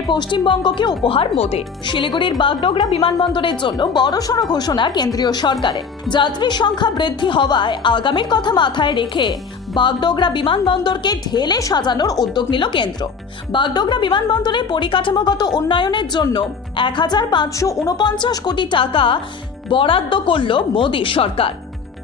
ফের পশ্চিমবঙ্গকে উপহার মোদে। শিলিগুড়ির বাগডোগরা বিমানবন্দরের জন্য বড়সড় ঘোষণা কেন্দ্রীয় সরকারের। যাত্রীর সংখ্যা বৃদ্ধি হওয়ায় আগামীর কথা মাথায় রেখে বাগডোগরা বিমানবন্দরকে ঢেলে সাজানোর উদ্যোগ নিল কেন্দ্র। বাগডোগরা বিমানবন্দরের পরিকাঠামোগত উন্নয়নের জন্য এক হাজার পাঁচশো উনপঞ্চাশ কোটি টাকা বরাদ্দ করল মোদী সরকার।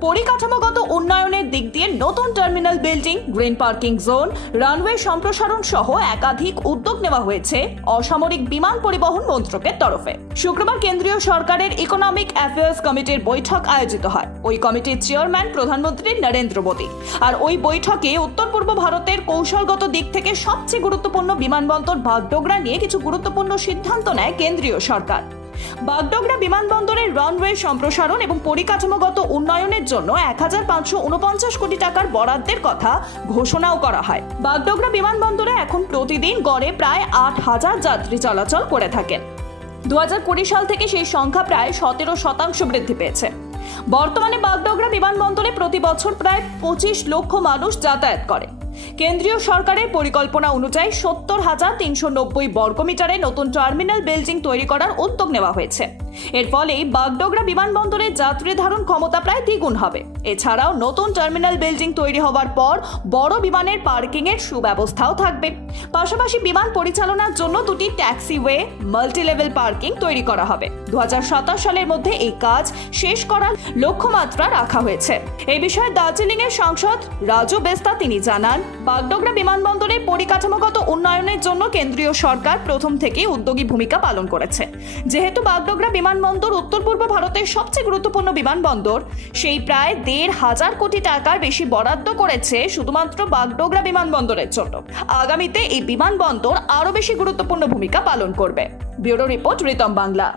পরিকাঠামোগত উন্নয়নের দিক দিয়ে নতুন terminal building green parking zone runway সম্প্রসারণ সহ একাধিক উদ্যোগ নেওয়া হয়েছে অসামরিক বিমান পরিবহন মন্ত্রকের তরফে। শুক্রবার কেন্দ্রীয় সরকারের ইকোনমিক অ্যাফেয়ার্স কমিটির বৈঠক আয়োজিত হয়। ওই কমিটির চেয়ারম্যান প্রধানমন্ত্রী নরেন্দ্র মোদী। আর ওই বৈঠকে উত্তর পূর্ব ভারতের কৌশলগত দিক থেকে সবচেয়ে গুরুত্বপূর্ণ বিমানবন্দর বাগডোগরা নিয়ে কিছু গুরুত্বপূর্ণ সিদ্ধান্ত নেয় কেন্দ্রীয় সরকার। বাগডোগরা বিমানবন্দরের রানওয়ে সম্প্রসারণ এবং পরিকাঠামোগত উন্নয়নের জন্য এক হাজার পাঁচশো উনপঞ্চাশ কোটি টাকার বরাদ্দের কথা ঘোষণাও করা হয়। বাগডোগরা বিমানবন্দরে এখন প্রতিদিন গড়ে প্রায় আট হাজার যাত্রী চলাচল করে থাকেন। দু সাল থেকে সেই সংখ্যা প্রায় সতেরো শতাংশ বৃদ্ধি পেয়েছে। বর্তমানে বাগডোগরা বিমানবন্দরে প্রতি বছর প্রায় পঁচিশ লক্ষ মানুষ যাতায়াত করে। কেন্দ্রীয় সরকারের পরিকল্পনা অনুযায়ী সত্তর হাজার তিনশো নব্বই বর্গমিটারে নতুন টার্মিনাল বিল্ডিং তৈরি করার উদ্যোগ নেওয়া হয়েছে। এর ফলেই বাগডোগরা বিমানবন্দরের যাত্রী ধারণ ক্ষমতা প্রায় দ্বিগুণ হবে। এছাড়াও নতুন টার্মিনাল বিল্ডিং তৈরি হওয়ার পর বড় বিমানের পার্কিংয়ের সুব্যবস্থাও থাকবে। পাশাপাশি বিমান পরিচালনার জন্য দুটি ট্যাক্সিওয়ে মাল্টি লেভেল পার্কিং তৈরি করা হবে। দু হাজার সাতাশ সালের মধ্যে এই কাজ শেষ করার লক্ষ্যমাত্রা রাখা হয়েছে। এই বিষয়ে দার্জিলিং এর সাংসদ রাজু বেস্তা তিনি জানান, বাগডোগরা বিমানবন্দরের পরিকাঠামোগত উন্নয়নের জন্য কেন্দ্রীয় সরকার প্রথম থেকেই উদ্যোগী ভূমিকা পালন করেছে। যেহেতু বাগডোগরা বিমানবন্দর উত্তর পূর্ব ভারতের সবচেয়ে গুরুত্বপূর্ণ বিমানবন্দর, সেই প্রায় দেড় হাজার কোটি টাকার বেশি বরাদ্দ করেছে শুধুমাত্র বাগডোগরা বিমানবন্দরের জন্য। আগামীতে এই বিমানবন্দর আরও বেশি গুরুত্বপূর্ণ ভূমিকা পালন করবে। Bureau report Ritam Bangla.